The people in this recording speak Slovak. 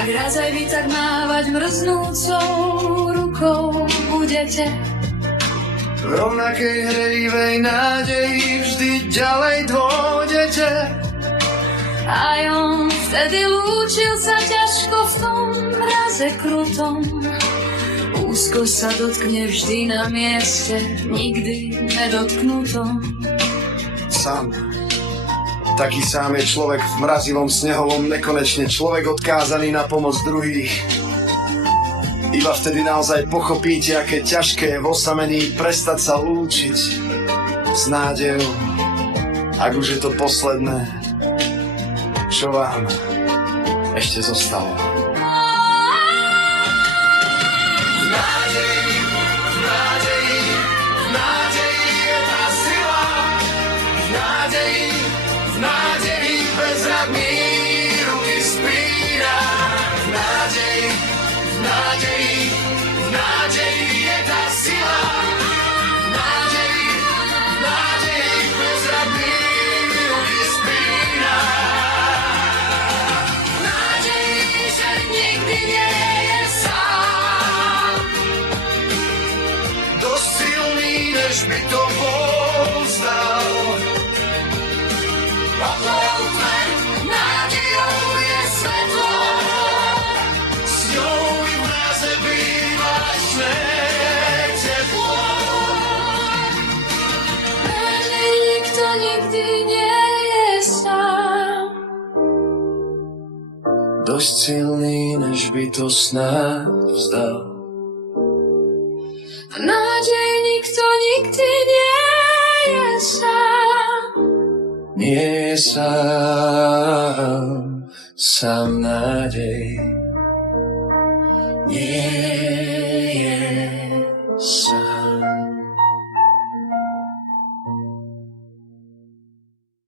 Ak raz aj vy tak mávať mrznúcou rukou budete, v rovnakej hrejivej nádeji vždy ďalej dôjdete. aj on vtedy lúčil sa ťažko v tom mraze krutom. Úzko sa dotkne vždy na mieste, nikdy nedotknutom. Sám. Taký sám je človek v mrazivom snehovom nekonečne, človek odkázaný na pomoc druhých. Iba vtedy naozaj pochopíte, aké ťažké je v osamení prestať sa lúčiť s nádejou. Ak už je to posledné, čo vám ešte zostalo? Než by to poznal. A tvojou tmer nádejou je svetlo, s ňou i v mraze býva večné teplo. Nádej nikto nikdy nie je sám, Dosť silný, než by to snáď vzdal. nádej nikto nikdy nie je sám. Nie je sám nádej. Nie je sám.